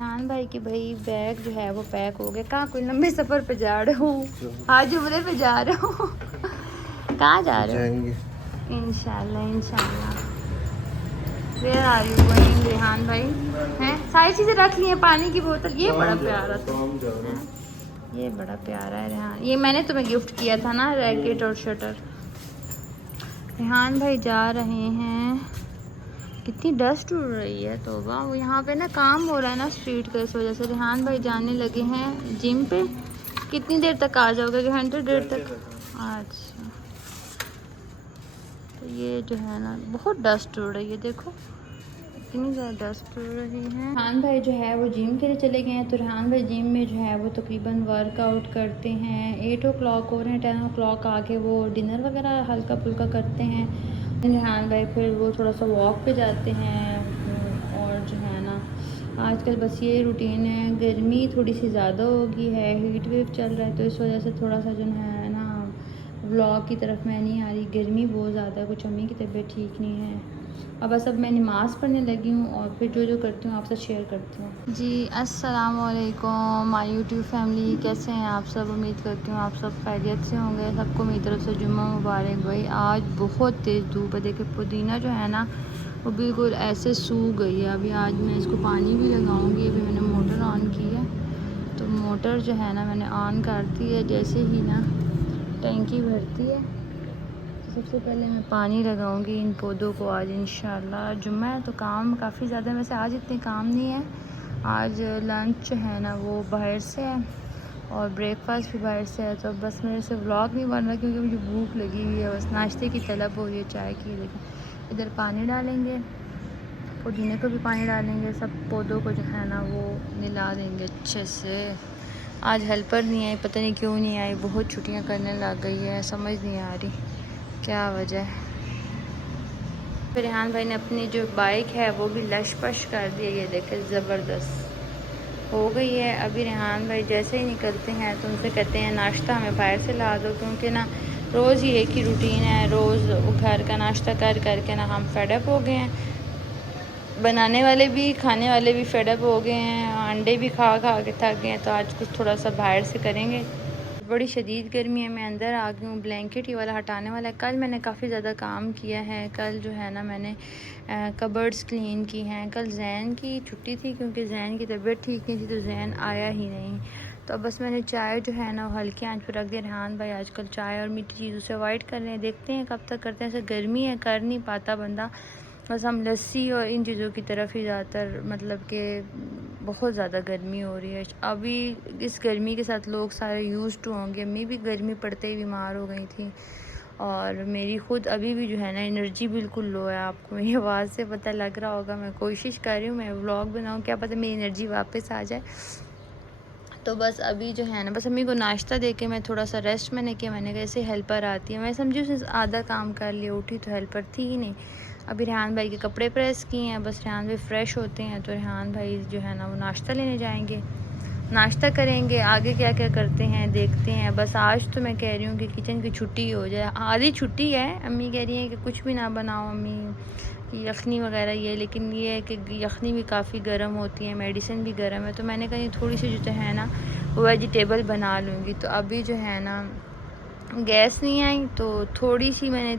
हाँ भाई कि भाई बैग जो है वो पैक हो गया। कहाँ कोई लंबे सफ़र पे जा रहे हो? आज उम्रे पे जा रहे हो? कहाँ जा रहे हो? इंशाल्लाह इंशाल्लाह। Where are you going Rehan भाई? हैं सारी चीज़ें रख ली हैं, पानी की बोतल। ये बड़ा प्यारा था, ये बड़ा प्यारा है रेहान। ये मैंने तुम्हें गिफ्ट किया था ना, रैकेट और शटर। रेहान भाई जा रहे हैं। कितनी डस्ट उड़ रही है तोबा। वो यहाँ पे ना काम हो रहा है ना स्ट्रीट का, इस वजह से। रेहान भाई जाने लगे हैं जिम पे। कितनी देर तक आ जाओगे? घंटे डेढ़ तक? अच्छा, तो ये जो है ना बहुत डस्ट उड़ रही है, देखो इतनी ज़्यादा डस्ट उड़ रही है। रेहान भाई जो है वो जिम के लिए चले गए हैं। तो रेहान भाई जिम में जो है वो तकरीबन वर्कआउट करते हैं। 8 o'clock हो रहे हैं, 10 o'clock आके वो डिनर वगैरह हल्का फुल्का करते हैं। रेहान भाई फिर वो थोड़ा सा वॉक पे जाते हैं। और जो है ना आजकल बस ये रूटीन है। गर्मी थोड़ी सी ज़्यादा हो गई है, हीट वेव चल रहा है, तो इस वजह से थोड़ा सा जो है ना व्लॉग की तरफ मैं नहीं आ रही। गर्मी बहुत ज़्यादा है, कुछ अम्मी की तबीयत ठीक नहीं है। अब मैं नमाज़ पढ़ने लगी हूँ और फिर जो करती हूँ आपसे शेयर करती हूँ। जी अस्सलाम वालेकुम माय यूट्यूब फैमिली, कैसे हैं आप सब? उम्मीद करती हूँ आप सब खैरियत से होंगे। सबको मेरी तरफ से जुम्मा मुबारक। भाई आज बहुत तेज़ धूप है, देखिए पुदीना जो है ना वो बिल्कुल ऐसे सूख गई है। अभी आज मैं इसको पानी भी लगाऊंगी। अभी मैंने मोटर ऑन की है, तो मोटर जो है ना मैंने ऑन कर दी है। जैसे ही ना टैंकी भरती है तो सबसे पहले मैं पानी लगाऊंगी इन पौधों को। आज इंशाल्लाह जुम्मा है तो काम काफ़ी ज़्यादा है। वैसे आज इतने काम नहीं है। आज लंच जो है ना वो बाहर से है और ब्रेकफास्ट भी बाहर से है, तो बस मेरे से व्लॉग नहीं बन रहा क्योंकि मुझे भूख लगी हुई है। बस नाश्ते की तलब हो रही है, चाय की। लेकिन इधर पानी डालेंगे, पुदीने को भी पानी डालेंगे, सब पौधों को जो है ना वो मिला देंगे अच्छे से। आज हेल्पर नहीं आई, पता नहीं क्यों नहीं आई। बहुत छुट्टियां करने लग गई है, समझ नहीं आ रही क्या वजह है। फिर रेहान भाई ने अपनी जो बाइक है वो भी लश पश कर दी है, ये देखे ज़बरदस्त हो गई है। अभी रेहान भाई जैसे ही निकलते हैं तो उनसे कहते हैं नाश्ता हमें बाहर से ला दो, क्योंकि ना रोज़ ही एक ही रूटीन है। रोज़ घर का नाश्ता कर करके ना हम फेडअप हो गए हैं। बनाने वाले भी खाने वाले भी फेडअप हो गए हैं, अंडे भी खा खा के थक गए हैं। तो आज कुछ थोड़ा सा बाहर से करेंगे। बड़ी शदीद गर्मी है, मैं अंदर आ गई हूँ। ब्लैंकेट ही वाला हटाने वाला है। कल मैंने काफ़ी ज़्यादा काम किया है। कल जो है ना मैंने कबर्ड्स क्लीन की हैं। कल जैन की छुट्टी थी क्योंकि जैन की तबीयत ठीक नहीं थी, तो जैन आया ही नहीं। तो अब बस मैंने चाय जो है ना हल्की आंच पर रख दिया। रेहान भाई आजकल चाय और मीठी चीज़ों से अवॉइड कर रहे हैं, देखते हैं कब तक करते हैं। ऐसे गर्मी है, कर नहीं पाता बंदा। बस हम लस्सी और इन चीज़ों की तरफ ही ज़्यादातर, मतलब कि बहुत ज़्यादा गर्मी हो रही है अभी। इस गर्मी के साथ लोग सारे यूज़ टू होंगे। मैं भी गर्मी पड़ते ही बीमार हो गई थी और मेरी ख़ुद अभी भी जो है ना एनर्जी बिल्कुल लो है। आपको मेरी आवाज़ से पता लग रहा होगा। मैं कोशिश कर रही हूँ मैं व्लॉग बनाऊँ, क्या पता मेरी एनर्जी वापस आ जाए। तो बस अभी जो है ना बस अम्मी को नाश्ता दे के मैं थोड़ा सा रेस्ट मैंने किया। मैंने कहा ऐसे हेल्पर आती है, मैं समझी उसने आधा काम कर लिया। उठी तो हेल्पर थी ही नहीं। अभी रेहान भाई के कपड़े प्रेस किए हैं, बस रेहान भाई फ्रेश होते हैं तो रेहान भाई जो है ना वो नाश्ता लेने जाएंगे, नाश्ता करेंगे। आगे क्या क्या करते हैं देखते हैं। बस आज तो मैं कह रही हूँ कि किचन की छुट्टी हो जाए। आधी छुट्टी है, अम्मी कह रही हैं कि कुछ भी ना बनाओ अम्मी, यखनी वगैरह ये। लेकिन ये है कि यखनी भी काफ़ी गर्म होती है, मेडिसिन भी गर्म है। तो मैंने कहा थोड़ी सी जो है ना वो वेजिटेबल बना लूँगी। तो अभी जो है ना गैस नहीं आई तो थोड़ी सी मैंने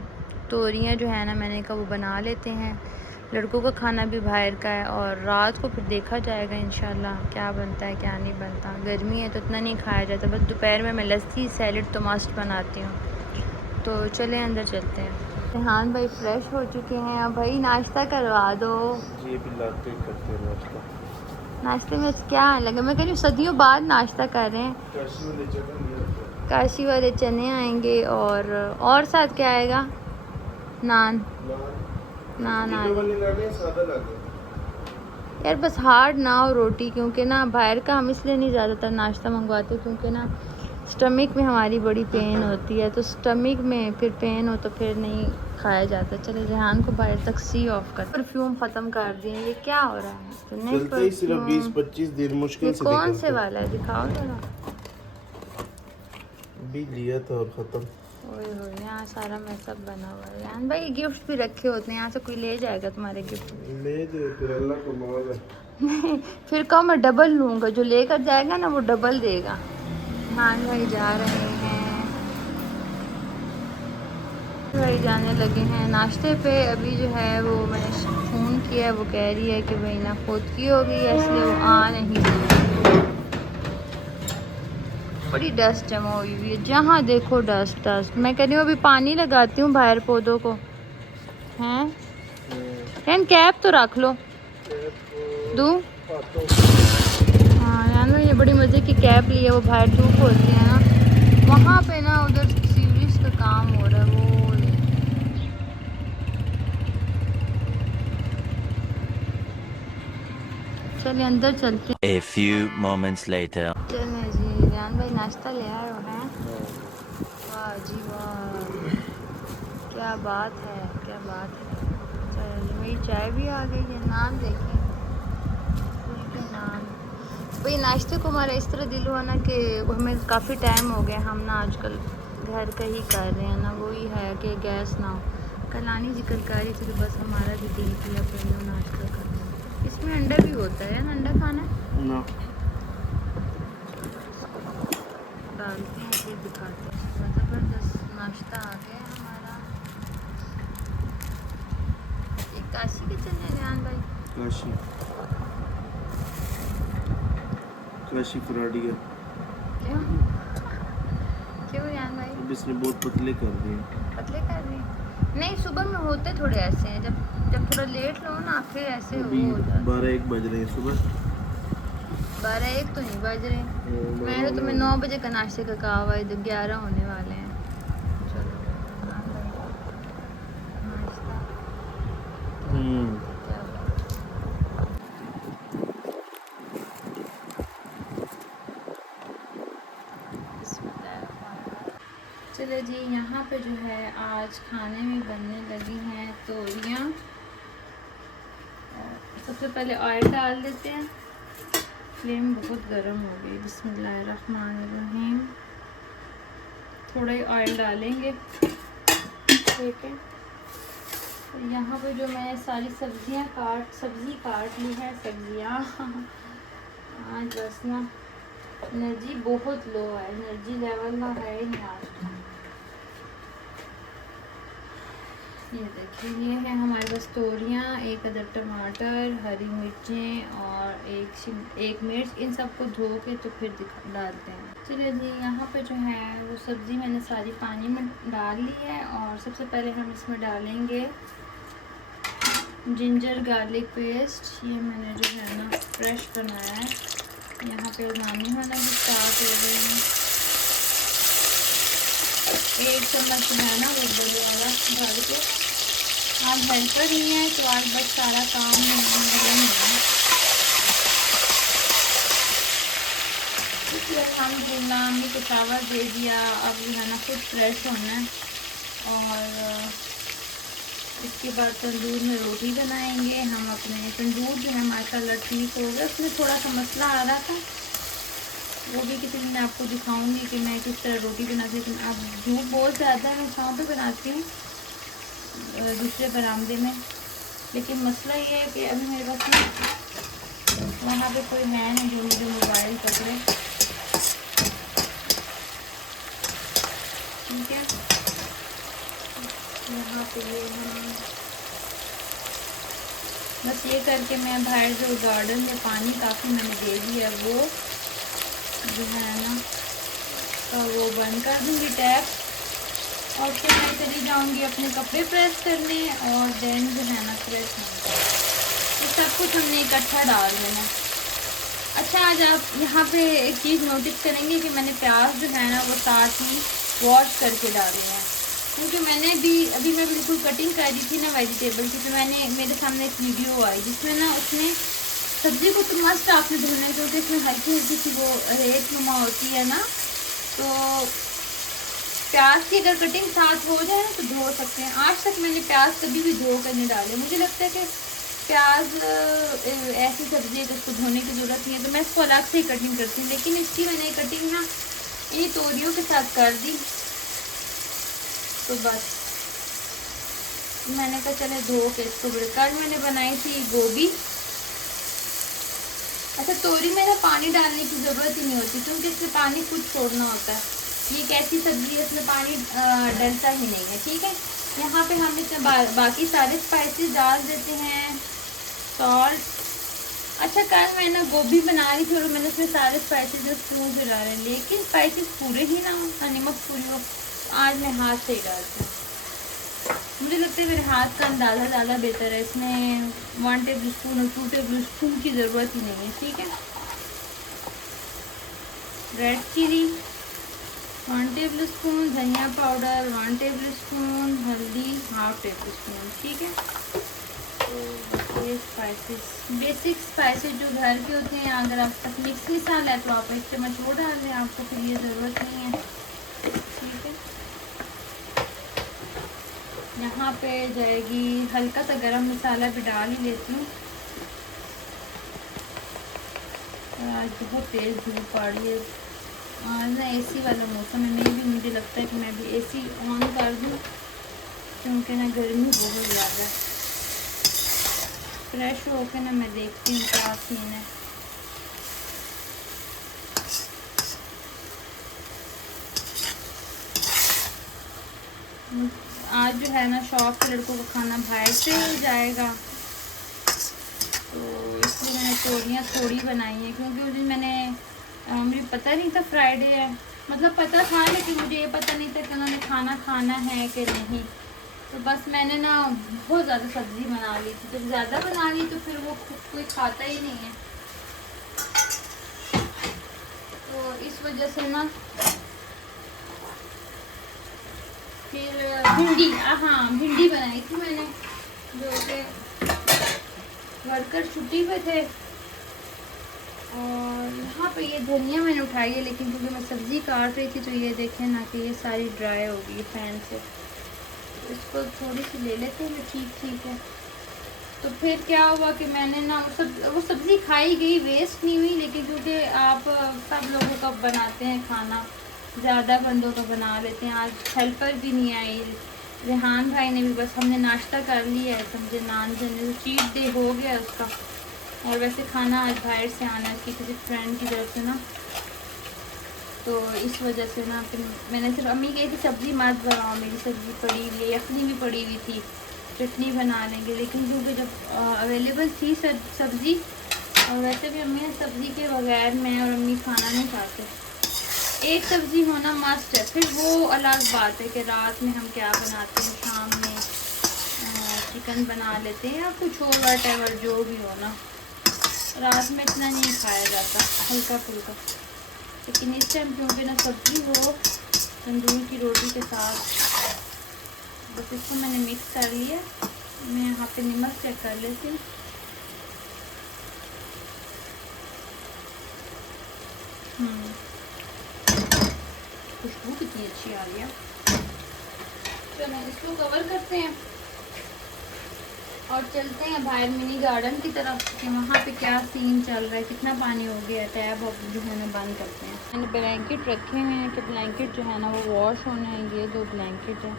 तोरियाँ जो है ना मैंने कहा वो बना लेते हैं। लड़कों का खाना भी बाहर का है और रात को फिर देखा जाएगा इंशाल्लाह क्या बनता है क्या नहीं बनता। गर्मी है तो इतना नहीं खाया जाता। बस दोपहर में मैं लस्सी सैलेड तो मस्ट बनाती हूँ। तो चले अंदर चलते हैं। रेहान भाई फ्रेश हो चुके हैं, अब भाई नाश्ता करवा दो। जी करते नाश्ता। नाश्ते में क्या लगा? मैं कह रही हूँ सदियों बाद नाश्ता कर रहे हैं। काशी वाले चने आएंगे और साथ क्या आएगा? नान। नान आ यार, बस हार्ड ना हो रोटी, क्योंकि ना बाहर का हम इसलिए नहीं ज़्यादातर नाश्ता मंगवाते क्योंकि ना स्टमक में हमारी बड़ी पेन होती है। तो स्टमक में फिर पेन हो तो फिर नहीं खाया जाता। चले रेहान को बाहर तक सी ऑफ कर। परफ्यूम ख़त्म कर दिए। ये क्या हो रहा है? चलते ही सिर्फ 20-25 दिन मुश्किल से कौन से वाला है? दिखाओ जरा। भी लिया था और ख़त्म। ओए होए, यहाँ सारा मैसअप बना हुआ है। भाई गिफ्ट भी रखे होते हैं, यहाँ से कोई ले जाएगा तुम्हारे गिफ्ट? ले दे फिर, अल्लाह को मांग। नहीं फिर कहो मैं डबल लूँगा, जो लेकर जाएगा ना वो डबल देगा। हाँ भाई जा रहे हैं, भाई जाने लगे हैं नाश्ते पे। अभी जो है वो मैंने फ़ोन किया है, वो कह रही है कि भाई ना खुद की हो गई है इसलिए वो आ नहीं रही। बड़ी डस्ट जमा हुई हुई है, जहाँ देखो डस्ट डस्ट। मैं कह रही हूँ अभी पानी लगाती हूँ बाहर पौधों को। हैं यान कैप तो रख लो, दूँ? हाँ यान ये बड़ी मज़े की कैप ली है, वो बाहर धूप होती है ना, वहाँ पे ना उधर सीवरेज का काम हो रहा है। वो चलिए अंदर चलते हैं। A few moments later. चलें जी, जान भाई नाश्ता ले आए हो हैं? वाह जी वाह, क्या बात है, क्या बात है। चलिए मेरी चाय भी आ गई है। नान देखें, फुल नान। भाई नाश्ते को हमारा इस तरह दिल हुआ ना कि हमें काफ़ी टाइम हो गया, हम ना आजकल घर का ही कर रहे हैं ना, वही है कि गैस ना हो। कल आनी जिक्र कर रही थी तो बस हमारा भी दिल किया पहले नाश्ता करना। इसमें अंडा भी होता है ना, अंडा खाना है ना डालते हैं फिर दिखाते हैं। ज़बरदस्त नाश्ता आ गया हमारा। एक काशी के चले जान भाई, काशी काशी फराडिया। क्यों क्यों जान भाई? अब इसने बहुत पतले कर दिए। पतले कर रही नहीं, सुबह में होते थोड़े ऐसे हैं, जब थोड़ा लेट लो ना फिर ऐसे अभी हो जाते। 12-1 बज रहे हैं सुबह। 12-1 तो नहीं बज रहे, मैंने तो तुम्हें 9 बजे का नाश्ते का कहा हुआ है, 11 होने वाले हैं। चलो हाँ भाई, नाश्ता क्या हुआ? चलो जी, यहाँ पे जो है आज खाने में बनने लगी हैं तोरियाँ। सबसे पहले ऑयल डाल देते हैं, फ्लेम बहुत गर्म हो गई। बिस्मिल्लाहिर्रहमानिर्रहीम। थोड़ा ही ऑयल डालेंगे, ठीक है। तो यहाँ पे जो मैंने सारी सब्जी काट ली है, सब्जियाँ आज बस ना एनर्जी बहुत लो है, एनर्जी लेवल ना है ही नहीं आज। ये देखिए, ये है हमारे पास तोरियाँ, एक अदर टमाटर, हरी मिर्चें और एक मिर्च। इन सबको धो के तो फिर डालते हैं। चलिए जी, यहाँ पे जो है वो सब्ज़ी मैंने सारी पानी में डाल ली है। और सबसे पहले हम इसमें डालेंगे जिंजर गार्लिक पेस्ट। ये मैंने जो है ना फ्रेश बनाया है। यहाँ पे उमामी होना भी स्टार्ट हो गए हैं। 1 चम्मच है ना वो बड़े वाला भर के। आज हेल्पर नहीं है तो आज बस सारा काम नहीं है। इसलिए अल्हम्दुलिल्लाह अम्मी को चावल दे दिया। अब जो है ना खुद फ्रेश होना है। और इसके बाद तंदूर में रोटी बनाएंगे हम। अपने तंदूर जो है माशाल्लाह ठीक हो गया, उसमें थोड़ा सा मसला आ रहा था, वो भी किसी दिन आपको दिखाऊंगी कि मैं किस तरह रोटी बनाती हूँ। लेकिन अब धूप बहुत ज़्यादा है, मैं छाँव पे बनाती हूँ दूसरे बरामदे में। लेकिन मसला ये है कि अभी मेरे पास ना वहाँ पे कोई है नहीं जो मुझे मोबाइल पकड़े, ठीक है। यहाँ पे ये है, बस ये करके मैं बाहर जो गार्डन में पानी काफ़ी मैंने दे दिया, वो जो है ना तो वो बंद कर दूँगी टैप। और फिर मैं चली जाऊँगी अपने कपड़े प्रेस करने और देन जो है ना प्रेस होंगे। ये सब कुछ हमने इकट्ठा डाल देना। अच्छा, आज आप यहाँ पे एक चीज़ नोटिस करेंगे कि मैंने प्याज जो है ना वो साथ ही वॉश करके डाले हैं, क्योंकि मैंने भी अभी मैं बिल्कुल कटिंग कर रही थी ना वेजिटेबल की, तो मेरे सामने एक वीडियो आई जिसमें ना उसने सब्ज़ी को तो मस्त आपने धोना है, क्योंकि इसमें हल्की हल्की सी वो रेत नुमा होती है ना, तो प्याज की अगर कटिंग साथ हो जाए ना तो धो सकते हैं। आज तक मैंने प्याज कभी भी धो कर नहीं डाले। मुझे लगता है कि प्याज ऐसी सब्ज़ी है जिसको धोने की ज़रूरत नहीं है, तो मैं इसको अलग से ही कटिंग करती हूँ। लेकिन इसकी मैंने कटिंग ना ये तोरियों के साथ कर दी, तो बस मैंने कहा चले धो के इसको। कल मैंने बनाई थी गोभी, अच्छा, तोरी में ना पानी डालने की ज़रूरत ही नहीं होती क्योंकि इसमें पानी खुद छोड़ना होता है। ये एक ऐसी सब्ज़ी है इसमें पानी डलता ही नहीं है। ठीक है, यहाँ पे हम इसमें बाकी सारे स्पाइसेस डाल देते हैं। सॉल्ट। अच्छा, कल मैं ना गोभी बना रही थी और मैंने उसमें सारे स्पाइसेस जो स्पून से डाले, लेकिन स्पाइसेस पूरे ही ना हो, नमक पूरी हो। आज मैं हाथ से ही डालती हूँ। मुझे लगता है मेरे हाथ का अंदाज़ा ज़्यादा बेहतर है। इसमें 1 टेबल स्पून और 2 टेबल स्पून की ज़रूरत ही नहीं है। ठीक है, रेड चिली 1 टेबल स्पून, धनिया पाउडर 1 टेबल स्पून, हल्दी 1/2 टेबल स्पून। ठीक है, तो ये स्पाइसेस, बेसिक स्पाइसेस जो घर के होते हैं, अगर आप तक मिक्स मसाला है तो आप 1 चम्मच वो डाल दें, आपको फिर ये ज़रूरत नहीं है। ठीक है, यहाँ पे जाएगी हल्का सा गरम मसाला भी डाल ही लेती हूँ। आज बहुत तेज़ धूप पड़ रही है। आज ना एसी वाला मौसम है, मैं भी, मुझे लगता है कि मैं भी एसी ऑन कर दूँ क्योंकि ना गर्मी बहुत ज़्यादा है। फ्रेश होकर ना मैं देखती हूँ क्या सीन है। आज जो है ना शॉप के लड़कों का खाना बाहर से हो जाएगा, तो इसलिए मैंने तोरियाँ थोड़ी बनाई हैं क्योंकि उस दिन मुझे पता नहीं था फ्राइडे है, मतलब पता था लेकिन मुझे ये पता नहीं था कि उन्होंने खाना खाना है कि नहीं। तो बस मैंने ना बहुत ज़्यादा सब्ज़ी बना ली थी, जब ज़्यादा बना ली तो फिर वो कोई खाता ही नहीं है, तो इस वजह से ना फिर भिंडी बनाई थी मैंने, जो कि वर्कर छुट्टी पे थे। और यहाँ पे ये धनिया मैंने उठाई है, लेकिन क्योंकि मैं सब्ज़ी काट रही थी तो ये देखें ना कि ये सारी ड्राई हो गई फैन से, तो इसको थोड़ी सी ले लेते हैं। ठीक है, तो फिर क्या हुआ कि मैंने ना वो सब्ज़ी खाई गई, वेस्ट नहीं हुई, लेकिन क्योंकि आप सब लोगों का बनाते हैं खाना, ज़्यादा बंदों का बना लेते हैं। आज हेल्पर भी नहीं आई, रेहान भाई ने भी, बस हमने नाश्ता कर लिया है, समझे, नान जने, चीट डे हो गया उसका। और वैसे खाना आज बाहर से आना है उसकी किसी फ्रेंड की तरफ से ना, तो इस वजह से ना फिर मैंने सिर्फ, अम्मी कही थी सब्ज़ी मत बनाओ, मेरी सब्ज़ी पड़ी हुई है, यखनी भी पड़ी हुई थी, चटनी बना लेंगे, लेकिन क्योंकि जब अवेलेबल थी सब्ज़ी, और वैसे भी अम्मी ने सब्ज़ी के बगैर मैं और अम्मी खाना नहीं खाते, एक सब्ज़ी होना मस्ट है। फिर वो अलग बात है कि रात में हम क्या बनाते हैं, शाम में चिकन बना लेते हैं या कुछ और, वट जो भी हो ना, रात में इतना नहीं खाया जाता, हल्का फुल्का। लेकिन इस टाइम क्योंकि ना सब्ज़ी हो तंदूर की रोटी के साथ, बस इसको मैंने मिक्स कर लिया। मैं यहाँ पे नमक चेक कर लेती हूँ। खुशबू कितनी अच्छी आ रही है। चलो इसको कवर करते हैं और चलते हैं बाहर मिनी गार्डन की तरफ कि वहाँ पे क्या सीन चल रहा है, कितना पानी हो गया है। टैब अब जो है ना बंद करते हैं। मैंने ब्लैंकेट रखे हुए हैं कि ब्लैंकेट जो है ना वो वॉश होने हैं। ये 2 ब्लैंकेट हैं,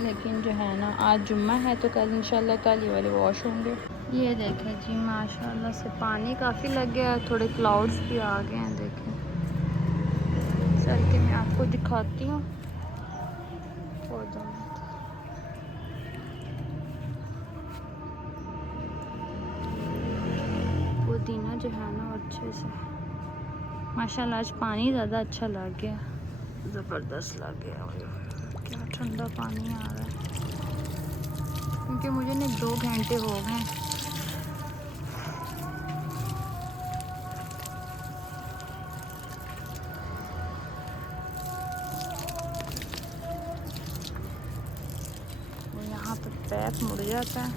लेकिन जो है ना आज जुम्मा है तो कल इंशाल्लाह कल ये वाले वॉश होंगे। ये देखें जी, माशाल्लाह से पानी काफ़ी लग गया है, थोड़े क्लाउड्स भी आ गए हैं। देखें, चल के मैं आपको दिखाती हूँ। पुदीना जो है ना अच्छे से, माशाल्लाह आज पानी ज़्यादा अच्छा लग गया, ज़बरदस्त लग गया। क्या ठंडा पानी आ रहा है, क्योंकि मुझे ना 2 घंटे हो गए। यहाँ पर पैप मुड़ जाता है,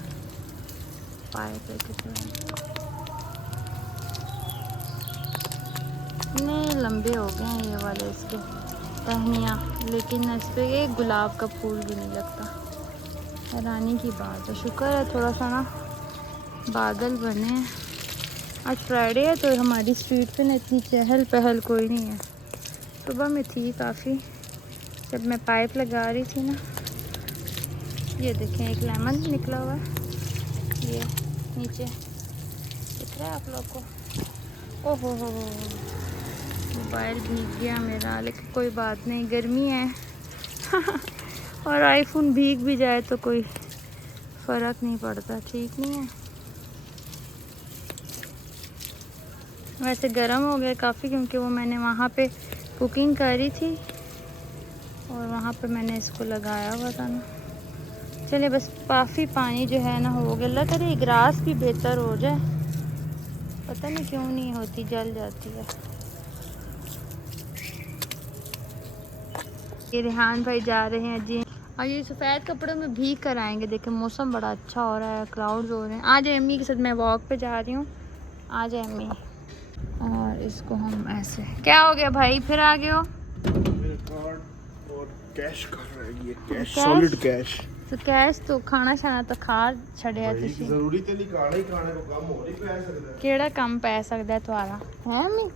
पाइप इतने लंबे हो गए हैं ये वाले इसके टहनियाँ, लेकिन इस पर एक गुलाब का फूल भी नहीं लगता। हैरानी की बात है। शुक्र है थोड़ा सा ना बादल बने हैं। आज फ्राइडे है तो हमारी स्ट्रीट पे ना इतनी चहल पहल कोई नहीं है। सुबह में थी काफ़ी, जब मैं पाइप लगा रही थी ना। ये देखें, एक लेमन निकला हुआ है, ये नीचे दिख रहा है आप लोग को? ओहो हो, मोबाइल भीग गया मेरा, लेकिन कोई बात नहीं, गर्मी है और आईफोन भीग भी जाए तो कोई फ़र्क नहीं पड़ता, ठीक नहीं है। वैसे गर्म हो गया काफ़ी, क्योंकि वो मैंने वहाँ पे कुकिंग करी थी और वहाँ पे मैंने इसको लगाया हुआ था ना। चलिए बस काफ़ी पानी जो है ना हो गया, अल्लाह करे ग्रास भी बेहतर हो जाए, पता नहीं क्यों नहीं होती, जल जाती है। ये रेहान भाई जा रहे हैं जी, और ये सफ़ेद कपड़ों में भीग कर आएंगे। देखिए मौसम बड़ा अच्छा हो रहा है, क्लाउड्स हो रहे हैं। आज अम्मी के साथ मैं वॉक पे जा रही हूँ, आज अम्मी। और इसको हम ऐसे, क्या हो गया भाई, फिर आ गए हो? मेरा कार्ड और कैश कर रहा है ये, कैश, कैश? Solid cash. तो कैश तो खाना शाना तो खा छड़िया तुसी, जरूरी ते नहीं खाना ही खाने को, कम हो नहीं पै सकदा। केड़ा कम पै सकदा तुम्हारा है? अम्मी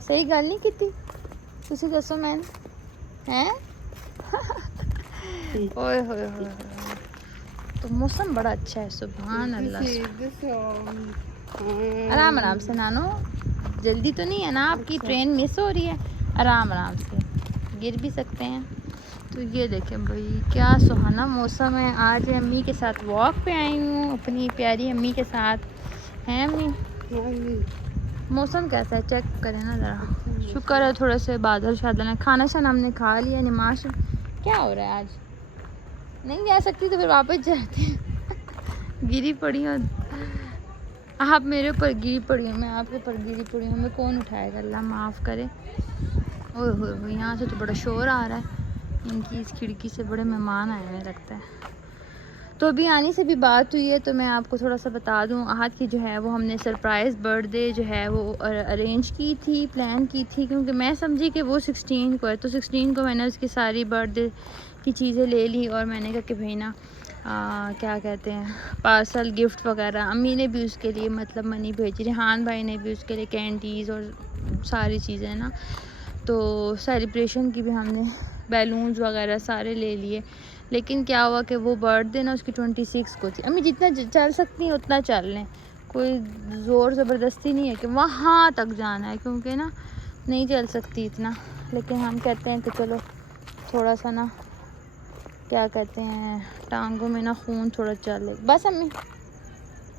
सही गल नहीं कीती, तुसी दसो मैन हैं? ओए होए होए, तो मौसम बड़ा अच्छा है, सुभान अल्लाह। आराम आराम से नानो, जल्दी तो नहीं है ना आपकी, ट्रेन मिस हो रही है, आराम आराम से, गिर भी सकते हैं। तो ये देखें भाई क्या सुहाना मौसम है। आज अम्मी के साथ वॉक पे आई हूँ, अपनी प्यारी अम्मी के साथ। हैं अम्मी, मौसम कैसा है चेक करें ना ज़रा। शुक्र है थोड़े से बादल शादल है। खाना शाना हमने खा लिया, नमाज। क्या हो रहा है आज? नहीं जा सकती तो फिर वापस जाती गिरी पड़ी हूँ, आप मेरे ऊपर गिरी पड़ी हूँ, मैं आपके ऊपर गिरी पड़ी हूँ, हमें कौन उठाएगा, अल्लाह माफ़ करे। ओह हो, यहाँ से तो बड़ा शोर आ रहा है, इनकी इस खिड़की से बड़े मेहमान आए हुए लगता है। तो अभी आने से भी बात हुई है, तो मैं आपको थोड़ा सा बता दूं, आहद की जो है वो हमने सरप्राइज़ बर्थडे जो है वो अरेंज की थी, प्लान की थी, क्योंकि मैं समझी कि वो 16 को है, तो 16 को मैंने उसकी सारी बर्थडे की चीज़ें ले ली और मैंने कहा कि भाई ना क्या कहते हैं, पार्सल गिफ्ट वगैरह। अम्मी ने भी उसके लिए मतलब मनी भेजी, रेहान भाई ने भी उसके लिए कैंडीज़ और सारी चीज़ें ना। तो सेलिब्रेशन की भी हमने बैलून्स वगैरह सारे ले लिए, लेकिन क्या हुआ कि वो बर्थडे ना उसकी 26 को थी। अम्मी जितना चल सकती हैं उतना चल लें, कोई ज़ोर ज़बरदस्ती नहीं है कि वहाँ तक जाना है, क्योंकि ना नहीं चल सकती इतना, लेकिन हम कहते हैं कि चलो थोड़ा सा ना, क्या कहते हैं, टांगों में ना खून थोड़ा चले बस अम्मी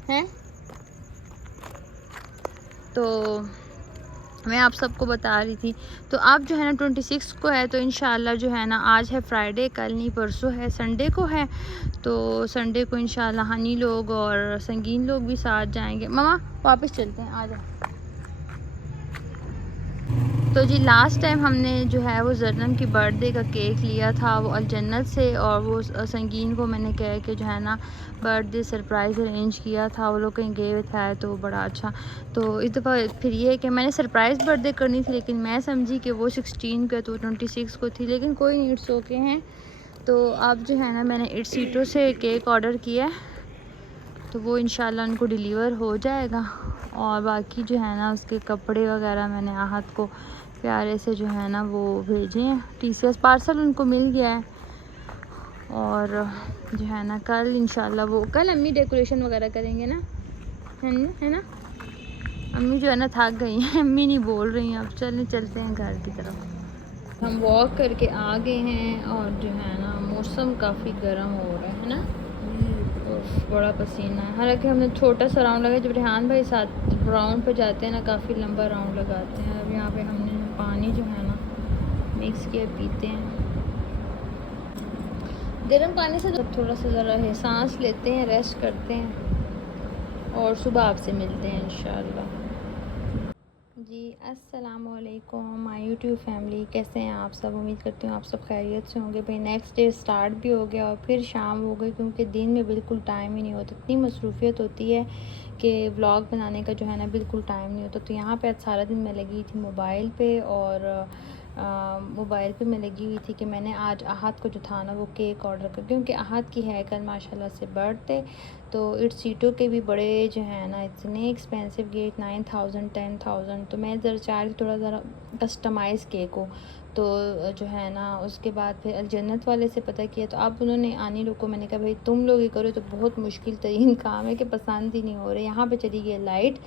हैं। तो मैं आप सबको बता रही थी, तो आप जो है ना 26 को है, तो इंशाल्लाह जो है ना, आज है फ्राइडे, कल नहीं परसों है संडे को है, तो संडे को इंशाल्लाह हनी लोग और संगीन लोग भी साथ जाएंगे। मामा वापस चलते हैं, आ जाओ। तो जी लास्ट टाइम हमने जो है वो जरनम की बर्थडे का केक लिया था वो अलजन्नत से, और वो संगीन को मैंने कहा कि जो है ना बर्थडे सरप्राइज़ अरेंज किया था, वो लोग कहीं गए हुए थे, तो बड़ा अच्छा। तो इस दफ़ा फिर ये है कि मैंने सरप्राइज़ बर्थडे करनी थी, लेकिन मैं समझी कि वो 16 को तो 26 को थी, लेकिन कोई नहीं, इट्स ओके हैं। तो अब जो है ना मैंने इट्स सीटों से केक ऑर्डर किया है, तो वो इंशाल्लाह उनको डिलीवर हो जाएगा। और बाकी जो है ना उसके कपड़े वगैरह मैंने आहद को प्यारे से जो है ना वो भेजे हैं, TCS पार्सल उनको मिल गया है। और जो है ना कल इंशाल्लाह वो, कल अम्मी डेकोरेशन वगैरह करेंगे ना, है ना। अम्मी जो है ना थक गई हैं, अम्मी नहीं बोल रही हैं। अब चलते हैं घर की तरफ। हम वॉक करके आ गए हैं, और जो है ना मौसम काफ़ी गर्म हो रहा है ना, बड़ा पसीना है। हालांकि हमने छोटा सा राउंड लगाया, जब रेहान भाई साथ राउंड पे जाते हैं ना काफ़ी लंबा राउंड लगाते हैं। अब यहाँ पे हमने पानी जो है ना मिक्स किया, पीते हैं गर्म पानी से, तो थोड़ा सा ज़रा है सांस लेते हैं, रेस्ट करते हैं, और सुबह आपसे मिलते हैं इंशाल्लाह। जी अस्सलामु अलैकुम माय यूट्यूब फैमिली, कैसे हैं आप सब? उम्मीद करती हूँ आप सब खैरियत से होंगे। भाई नेक्स्ट डे स्टार्ट भी हो गया और फिर शाम हो गई, क्योंकि दिन में बिल्कुल टाइम ही नहीं होता, इतनी मसरूफियत होती है कि व्लॉग बनाने का जो है ना बिल्कुल टाइम नहीं होता। तो यहाँ पे आज सारा दिन मैं लगी थी मोबाइल पे, और मोबाइल पे मैं लगी हुई थी कि मैंने आज आहद को जो था ना वो केक ऑर्डर कर, क्योंकि आहद की है कल माशाल्लाह से बर्थडे। तो इट्स सीटों के भी बड़े जो है ना इतने एक्सपेंसिव केक 9000 10,000। तो मैं ज़रा चाह रही थोड़ा ज़रा कस्टमाइज़ केक हो। तो जो है ना उसके बाद फिर अलजन्नत वाले से पता किया, तो अब उन्होंने आनी लोग को मैंने कहा भाई तुम लोग ये करो, तो बहुत मुश्किल तरीन काम है कि पसंद ही नहीं हो रहे। यहाँ पे चली गई लाइट,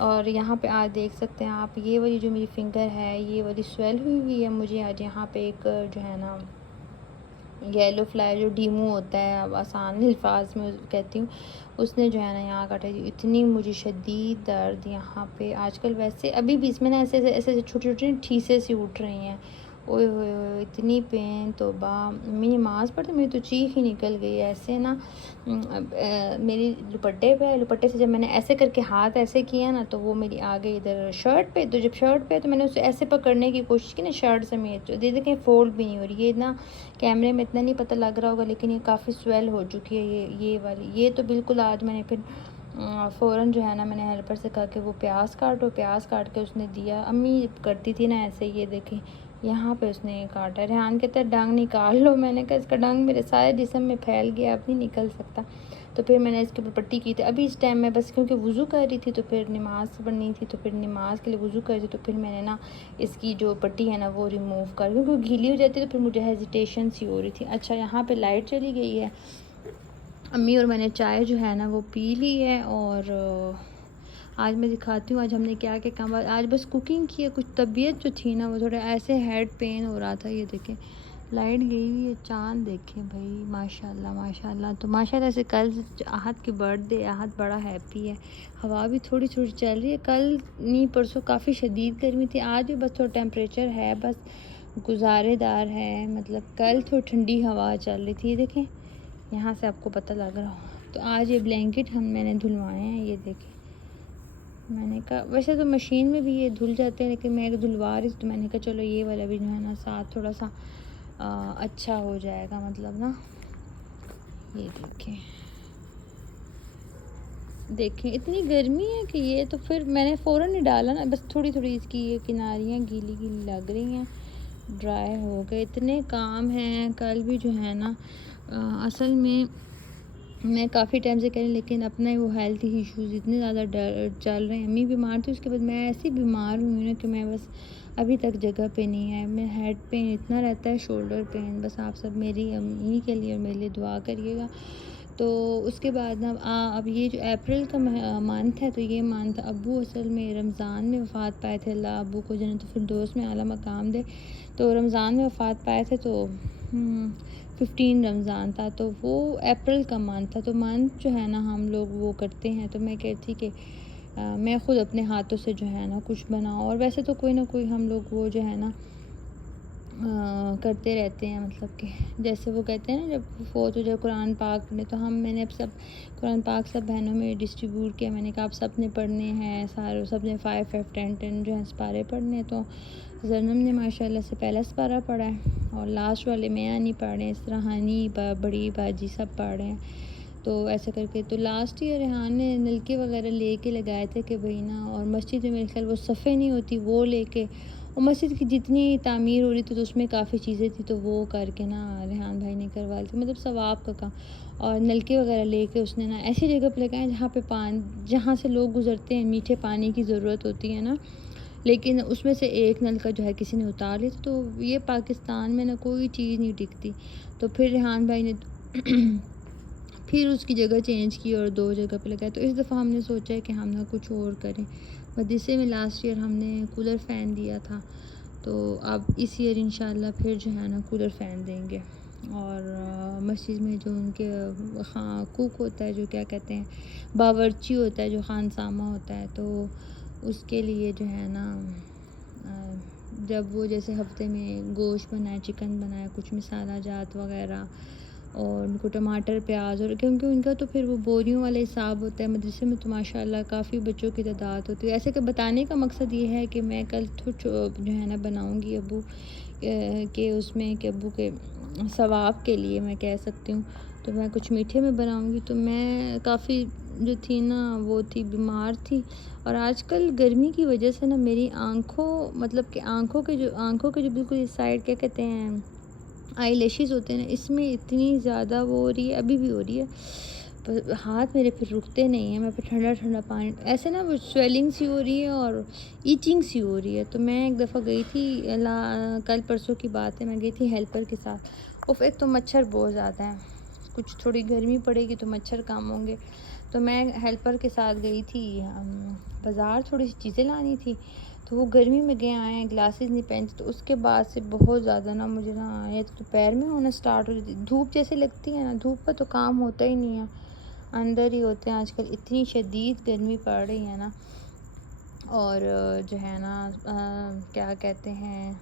और यहाँ पे आज देख सकते हैं आप, ये वाली जो मेरी फिंगर है ये वाली स्वेल हुई हुई है। मुझे आज यहाँ पे एक जो है ना येलो फ्लाई जो डीमू होता है, अब आसान अल्फाज में कहती हूँ, उसने जो है ना यहाँ काटा। इतनी मुझे शदीद दर्द यहाँ पे आजकल, वैसे अभी भी इसमें ना ऐसे ऐसे छोटी छोटी ठीसे सी उठ रही हैं। ओए होए होए इतनी पेन, तौबा। मेरी नमाज़ पढ़ते मेरी तो चीख ही निकल गई ऐसे ना। मेरी दुपट्टे से जब मैंने ऐसे करके हाथ ऐसे किया ना, तो वो मेरी आ गई इधर शर्ट पे। तो जब शर्ट पे तो मैंने उसे ऐसे पकड़ने की कोशिश की ना शर्ट समेत, तो देखें फोल्ड भी नहीं हो रही। ये ना कैमरे में इतना नहीं पता लग रहा होगा, लेकिन ये काफ़ी स्वेल हो चुकी है ये वाली। ये तो बिल्कुल आज मैंने फिर फ़ौरन जो है ना मैंने हेल्पर से कहा कि वो प्याज काट के उसने दिया। अम्मी करती थी ना ऐसे, ये देखें यहाँ पे उसने काटा। रेहान कहता है डंग निकाल लो। मैंने कहा इसका डंग मेरे सारे जिस्म में फैल गया, अब नहीं निकल सकता। तो फिर मैंने इसके ऊपर पट्टी की थी। अभी इस टाइम में बस क्योंकि वज़ू कर रही थी, तो फिर नमाज़ पढ़नी थी, तो फिर नमाज़ के लिए वज़ू कर रही थी, तो फिर मैंने ना इसकी जो पट्टी है ना वो रिमूव कर, क्योंकि गीली हो जाती है तो फिर मुझे हेजिटेशन सी हो रही थी। अच्छा यहाँ पर लाइट चली गई है। अम्मी और मैंने चाय जो है ना वो पी ली है, और आज मैं दिखाती हूँ आज हमने क्या क्या काम। आज बस कुकिंग की है। कुछ तबीयत जो थी ना वो थोड़ा ऐसे हेड पेन हो रहा था। ये देखें लाइट गई हुई है, चाँद देखें भाई माशाल्लाह माशाल्लाह। तो माशाल्लाह से कल आहद की बर्थडे, आहद बड़ा हैप्पी है। हवा भी थोड़ी थोड़ी चल रही है। कल नहीं परसों काफ़ी शदीद गर्मी थी, आज भी बस थोड़ा टेम्परेचर है बस गुजारेदार है। मतलब कल थोड़ी ठंडी हवा चल रही थी। देखें यहाँ से आपको पता लग रहा हो। तो आज ये ब्लैंकेट मैंने धुलवाए हैं। ये देखें मैंने कहा वैसे तो मशीन में भी ये धुल जाते हैं, लेकिन मैं धुलवा रही थी तो मैंने कहा चलो ये वाला भी जो है ना साथ थोड़ा सा अच्छा हो जाएगा, मतलब ना। ये देखें इतनी गर्मी है कि ये तो फिर मैंने फ़ौरन नहीं डाला ना, बस थोड़ी थोड़ी इसकी ये किनारियाँ गीली गीली लग रही हैं, ड्राई हो गए। इतने काम हैं कल भी जो है ना। असल में मैं काफ़ी टाइम से कह रही, लेकिन अपना वो हेल्थ इश्यूज़ इतने ज़्यादा चल रहे हैं। अम्मी बीमार थी, उसके बाद मैं ऐसी बीमार हुई ना कि मैं बस अभी तक जगह पे नहीं है। मैं हेड पेन इतना रहता है, शोल्डर पेन। बस आप सब मेरी अम्मी के लिए और मेरे लिए दुआ करिएगा। तो उसके बाद ना अब ये जो अप्रैल का मंथ है, तो ये मंथ अब्बू असल में रमज़ान में वफ़ात पाए थे। अल्लाह अब्बू को जन्नत फिरदौस में आला मकाम दे। तो रमज़ान में वफ़ात पाए थे, तो 15 रमज़ान था, तो वो अप्रैल का मंथ था। तो मंथ जो है ना हम लोग वो करते हैं। तो मैं कहती कि मैं ख़ुद अपने हाथों से जो है ना कुछ बनाऊँ। और वैसे तो कोई ना कोई हम लोग वो जो है ना करते रहते हैं, मतलब कि जैसे वो कहते हैं ना जब फोत हो जाए कुरान पाक में, तो मैंने अब सब कुरान पाक सब बहनों में डिस्ट्रीब्यूट किया। मैंने कहा आप सब ने पढ़ने हैं, सारे सब ने 5 5 10 10 जो है सपारे पढ़ने हैं। तो जन्म ने माशाल्लाह से पहला सपारा पढ़ा है, और लास्ट वाले मैं नहीं पढ़ रहे हैं। इस तरह हानी बड़ी बाजी सब पढ़ रहे हैं। तो ऐसे करके तो लास्ट ईयर रेहान ने नलके वगैरह लेके लगाए थे कि भाई ना, और मस्जिद में मेरे ख्याल वो सफ़े नहीं होती वो लेके, और मस्जिद की जितनी तामीर हो रही थी तो उसमें काफ़ी चीज़ें थी, तो वो करके ना रेहान भाई ने करवा ली थी, मतलब सवाब का काम। और नलके वगैरह लेके उसने ना ऐसी जगह पर लगाए जहाँ से लोग गुजरते हैं, मीठे पानी की ज़रूरत होती है ना, लेकिन उसमें से एक नलका जो है किसी ने उतार लिया। तो ये पाकिस्तान में ना कोई चीज़ नहीं टिकती। तो फिर रेहान भाई ने फिर उसकी जगह चेंज की और 2 जगह पे लगाया। तो इस दफ़ा हमने सोचा है कि हम ना कुछ और करें। मदरसे में लास्ट ईयर हमने कूलर फ़ैन दिया था, तो अब इस ईयर इंशाल्लाह फिर जो है ना कूलर फ़ैन देंगे। और मस्जिद में जो उनके कुक होता है, जो क्या कहते हैं बावर्ची होता है, जो खानसामा होता है, तो उसके लिए जो है ना जब वो जैसे हफ्ते में गोश्त बनाए, चिकन बनाए, कुछ मसाला जात वगैरह, और उनको टमाटर प्याज, और क्योंकि उनका तो फिर वो बोरियों वाला हिसाब होता है। मदरसे में तो माशाल्लाह काफ़ी बच्चों की तादाद होती है। ऐसे कि बताने का मकसद ये है कि मैं कल जो है ना बनाऊंगी अब्बू के उसमें, कि अब्बू के सवाब के लिए मैं कह सकती हूँ। तो मैं कुछ मीठे में बनाऊंगी। तो मैं काफ़ी जो थी ना वो थी बीमार थी, और आजकल गर्मी की वजह से ना मेरी आँखों, मतलब कि आँखों के जो बिल्कुल इस साइड क्या कहते हैं आई लैशेज़ होते हैं ना, इसमें इतनी ज़्यादा वो हो रही है, अभी भी हो रही है। हाथ मेरे फिर रुकते नहीं हैं, मैं फिर ठंडा ठंडा पानी ऐसे ना वो स्वेलिंग सी हो रही है और ईचिंग सी हो रही है। तो मैं एक दफ़ा गई थी कल परसों की बात है, मैं गई थी हेल्पर के साथ। और एक तो मच्छर बहुत ज़्यादा है, कुछ थोड़ी गर्मी पड़ेगी तो मच्छर कम होंगे। तो मैं हेल्पर के साथ गई थी बाज़ार, थोड़ी सी चीज़ें लानी थी। तो वो गर्मी में गए आए हैं, ग्लासेस नहीं पहनते। तो उसके बाद से बहुत ज़्यादा ना मुझे ना ये तो पैर में होना स्टार्ट हो जाती, धूप जैसे लगती है ना, धूप का तो काम होता ही नहीं है, अंदर ही होते हैं। आजकल इतनी शदीद गर्मी पड़ रही है ना। और जो है ना क्या कहते हैं,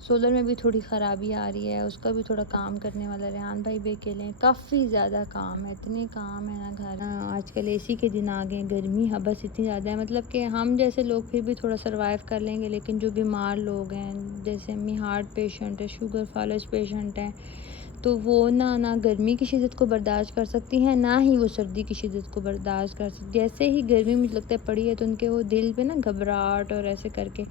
सोलर में भी थोड़ी ख़राबी आ रही है, उसका भी थोड़ा काम करने वाला रेहान भाई भी अकेले हैं। काफ़ी ज़्यादा काम है, इतने काम है ना घर। आजकल एसी के दिन आ गए, गर्मी हबस इतनी ज़्यादा है, मतलब कि हम जैसे लोग फिर भी थोड़ा सर्वाइव कर लेंगे, लेकिन जो बीमार लोग हैं, जैसे अम्मी हार्ट पेशेंट है, शुगर फालज पेशेंट हैं, तो वो ना गर्मी की शिद्दत को बर्दाश्त कर सकती हैं, ना ही वो सर्दी की शिद्दत को बर्दाश्त कर सकती। जैसे ही गर्मी मुझे लगता है पड़ी है तो उनके वो दिल पे ना घबराहट और ऐसे करके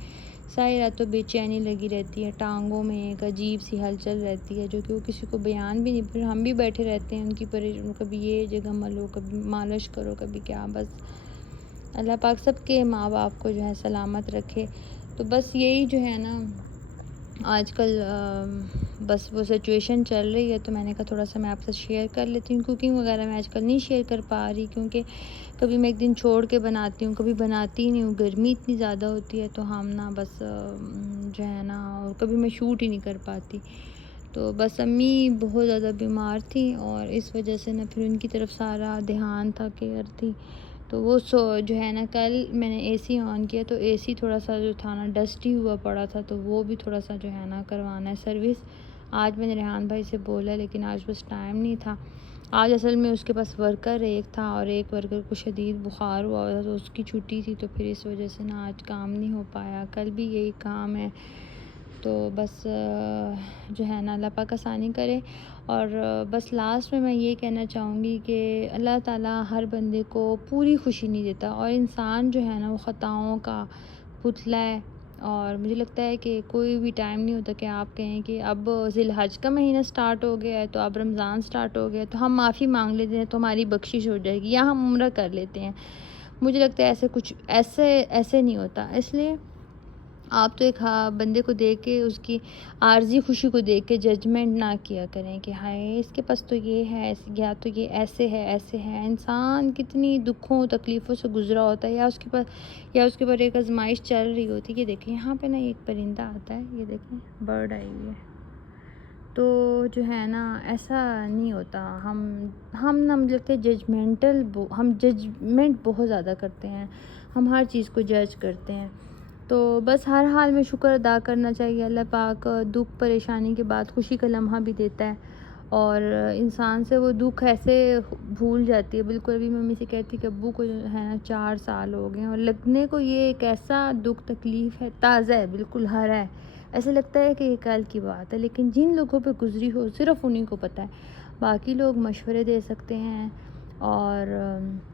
सारी रात तो बेचैनी लगी रहती है, टांगों में एक अजीब सी हलचल रहती है, जो कि वो किसी को बयान भी नहीं। फिर हम भी बैठे रहते हैं उनकी परेशान, कभी ये जगह मलो, कभी मालिश करो, कभी क्या। बस अल्लाह पाक सबके माँ बाप को जो है सलामत रखे। तो बस यही जो है ना आजकल बस वो सिचुएशन चल रही है, तो मैंने कहा थोड़ा सा मैं आपसे शेयर कर लेती हूँ। कुकिंग वगैरह मैं आजकल नहीं शेयर कर पा रही, क्योंकि कभी मैं एक दिन छोड़ के बनाती हूँ, कभी बनाती ही नहीं हूँ, गर्मी इतनी ज़्यादा होती है। तो हम ना बस जो है ना, और कभी मैं शूट ही नहीं कर पाती। तो बस अम्मी बहुत ज़्यादा बीमार थी और इस वजह से ना फिर उनकी तरफ सारा ध्यान था, केयर थी। तो वो जो है ना, कल मैंने एसी ऑन किया तो एसी थोड़ा सा जो था ना डस्टी हुआ पड़ा था, तो वो भी थोड़ा सा जो है ना करवाना है सर्विस। आज मैंने रेहान भाई से बोला, लेकिन आज बस टाइम नहीं था। आज असल में उसके पास वर्कर एक था और एक वर्कर को शदीद बुखार हुआ था, तो उसकी छुट्टी थी, तो फिर इस वजह से ना आज काम नहीं हो पाया। कल भी यही काम है। तो बस जो है ना अल्लाह पाक आसानी करे। और बस लास्ट में मैं ये कहना चाहूँगी कि अल्लाह ताला हर बंदे को पूरी खुशी नहीं देता, और इंसान जो है ना वो ख़ताओं का पुतला है। और मुझे लगता है कि कोई भी टाइम नहीं होता कि आप कहें कि अब ज़िलहज का महीना स्टार्ट हो गया है, तो अब रमज़ान स्टार्ट हो गया है, तो हम माफ़ी मांग लेते हैं तो हमारी बख्शिश हो जाएगी, या हम उम्रा कर लेते हैं। मुझे लगता है ऐसे कुछ ऐसे नहीं होता। इसलिए आप तो एक बंदे को देख के, उसकी आर्ज़ी खुशी को देख के जजमेंट ना किया करें कि हाय इसके पास तो ये है, या तो ये ऐसे है ऐसे है। इंसान कितनी दुखों तकलीफ़ों से गुज़रा होता है, या उसके ऊपर एक आजमाइश चल रही होती है। ये देखें यहाँ पे ना एक परिंदा आता है, ये देखें बर्ड आई हुई है। तो जो है ना ऐसा नहीं होता। हम ना मुझे लगता है हम जजमेंट बहुत ज़्यादा करते हैं, हम हर चीज़ को जज करते हैं। तो बस हर हाल में शुक्र अदा करना चाहिए। अल्लाह पाक दुख परेशानी के बाद खुशी का लम्हा भी देता है, और इंसान से वो दुख ऐसे भूल जाती है बिल्कुल। अभी मम्मी से कहती कि अब्बू को जो है ना 4 साल हो गए हैं, और लगने को ये एक ऐसा दुख तकलीफ़ है, ताज़ा है, बिल्कुल हरा है, ऐसे लगता है कि ये कल की बात है। लेकिन जिन लोगों पे गुज़री हो सिर्फ़ उन्हीं को पता है। बाकी लोग मशवरे दे सकते हैं, और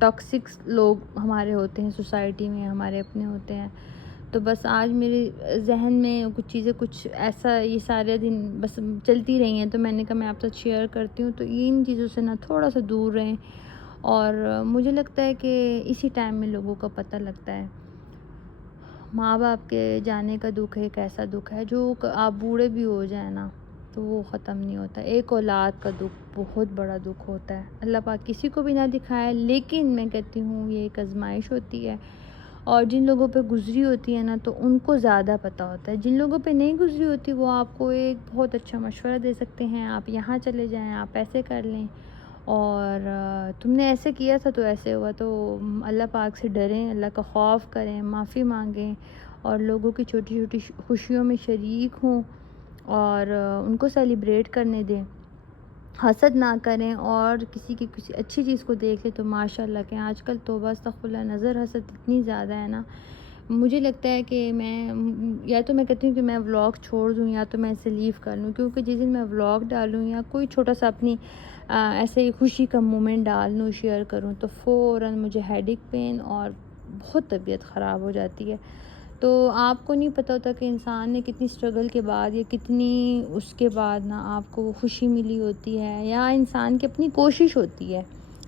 टॉक्सिक लोग हमारे होते हैं सोसाइटी में, हमारे अपने होते हैं। तो बस आज मेरे ज़हन में कुछ चीज़ें कुछ ऐसा ये सारे दिन बस चलती रही हैं, तो मैंने कहा मैं आपसे शेयर करती हूँ। तो इन चीज़ों से ना थोड़ा सा दूर रहें। और मुझे लगता है कि इसी टाइम में लोगों का पता लगता है। माँ बाप के जाने का दुख एक ऐसा दुख है जो आप बूढ़े भी हो जाए ना तो वो ख़त्म नहीं होता। एक औलाद का दुख बहुत बड़ा दुख होता है, अल्लाह पाक किसी को भी ना दिखाए। लेकिन मैं कहती हूँ ये एक आजमाइश होती है, और जिन लोगों पे गुज़री होती है ना तो उनको ज़्यादा पता होता है। जिन लोगों पे नहीं गुज़री होती वो आपको एक बहुत अच्छा मशवरा दे सकते हैं, आप यहाँ चले जाएँ, आप ऐसे कर लें, और तुमने ऐसे किया था तो ऐसे हुआ। तो अल्लाह पाक से डरें, अल्लाह का खौफ करें, माफ़ी मांगें, और लोगों की छोटी छोटी खुशियों में शरीक हों, और उनको सेलिब्रेट करने दें, हसद ना करें। और किसी अच्छी चीज़ को देख ले तो माशाल्लाह कहें। आजकल तौबा अस्तग़फुरुल्लाह, नज़र हसद इतनी ज़्यादा है ना, मुझे लगता है कि मैं या तो मैं कहती हूँ कि मैं व्लॉग छोड़ दूँ, या तो मैं इसे लीव कर लूँ। क्योंकि जिस दिन मैं व्लॉग डालूँ या कोई छोटा सा अपनी ऐसे ही खुशी का मोमेंट डाल लूँ, शेयर करूँ, तो फ़ौरन मुझे हेडेक पेन और बहुत तबीयत ख़राब हो जाती है। तो आपको नहीं पता होता कि इंसान ने कितनी स्ट्रगल के बाद या कितनी उसके बाद ना आपको वो खुशी मिली होती है, या इंसान की अपनी कोशिश होती है।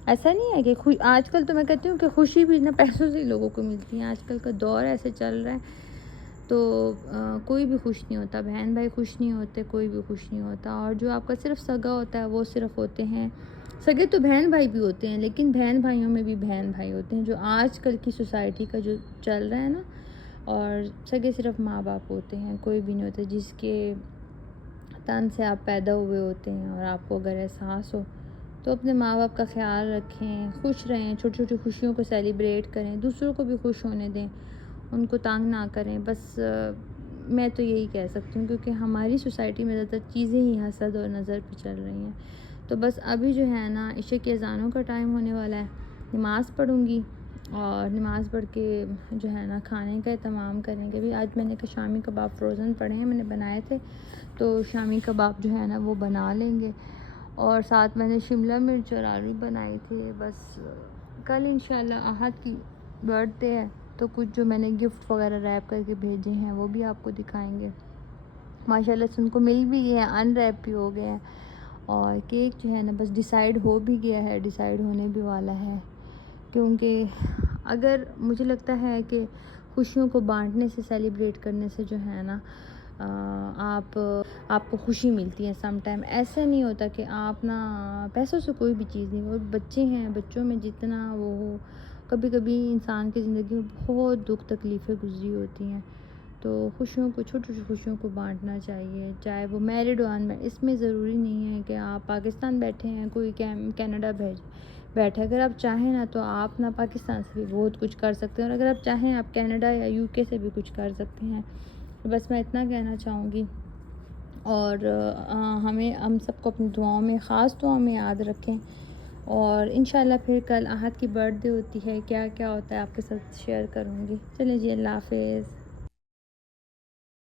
ऐसा नहीं है कि आजकल तो मैं कहती हूँ कि खुशी भी ना पैसों से ही लोगों को मिलती है। आजकल का दौर ऐसे चल रहा है, तो कोई भी खुश नहीं होता, बहन भाई खुश नहीं होते, कोई भी खुश नहीं होता। और जो आपका सिर्फ सगा होता है वो सिर्फ होते हैं, सगे तो बहन भाई भी होते हैं, लेकिन बहन भाइयों में भी बहन भाई होते हैं, जो आजकल की सोसाइटी का जो चल रहा है ना। और सगे सिर्फ माँ बाप होते हैं, कोई भी नहीं होते जिसके तन से आप पैदा हुए होते हैं। और आपको अगर एहसास हो तो अपने माँ बाप का ख्याल रखें, खुश रहें, छोटी छोटी खुशियों को सेलिब्रेट करें, दूसरों को भी खुश होने दें, उनको तंग ना करें। बस मैं तो यही कह सकती हूँ, क्योंकि हमारी सोसाइटी में ज़्यादातर चीज़ें ही हसद और नज़र पे चल रही हैं। तो बस अभी जो है ना, इशा की अज़ानों का टाइम होने वाला है, नमाज़ पढ़ूँगी और नमाज़ पढ़ के जो है ना खाने का एहतमाम करेंगे। भी आज मैंने शामी कबाब फ्रोज़न पड़े हैं, मैंने बनाए थे, तो शामी कबाब जो है ना वो बना लेंगे। और साथ मैंने शिमला मिर्च और आलू बनाए थे। बस कल इंशाल्लाह अहद की बर्थडे है, तो कुछ जो मैंने गिफ्ट वगैरह रैप करके भेजे हैं वो भी आपको दिखाएंगे। माशाल्लाह से उनको मिल भी गए हैं, अनरैप भी हो गए हैं। और केक जो है ना बस डिसाइड हो भी गया है, डिसाइड होने भी वाला है। क्योंकि अगर मुझे लगता है कि खुशियों को बांटने से, सेलिब्रेट करने से जो है ना आपको खुशी मिलती है। सम टाइम ऐसा नहीं होता कि आप ना पैसों से कोई भी चीज़ नहीं, वो बच्चे हैं, बच्चों में जितना वो हो, कभी कभी इंसान की ज़िंदगी में बहुत दुख तकलीफ़ें गुजरी होती हैं। तो खुशियों को, छोटी छोटी खुशियों को बांटना चाहिए, चाहे वो मैरिड हो अनमैरिड। इसमें ज़रूरी नहीं है कि आप पाकिस्तान बैठे हैं, कोई कनाडा बैठे। अगर आप चाहें ना तो आप ना पाकिस्तान से भी बहुत कुछ कर सकते हैं, और अगर आप चाहें आप कनाडा या यूके से भी कुछ कर सकते हैं। तो बस मैं इतना कहना चाहूँगी। और हम सबको अपनी दुआओं में, ख़ास दुआओं में याद रखें। और इंशाल्लाह फिर कल अहद की बर्थडे होती है, क्या क्या होता है आपके साथ शेयर करूँगी। चलिए जी, अल्लाह हाफ़िज़।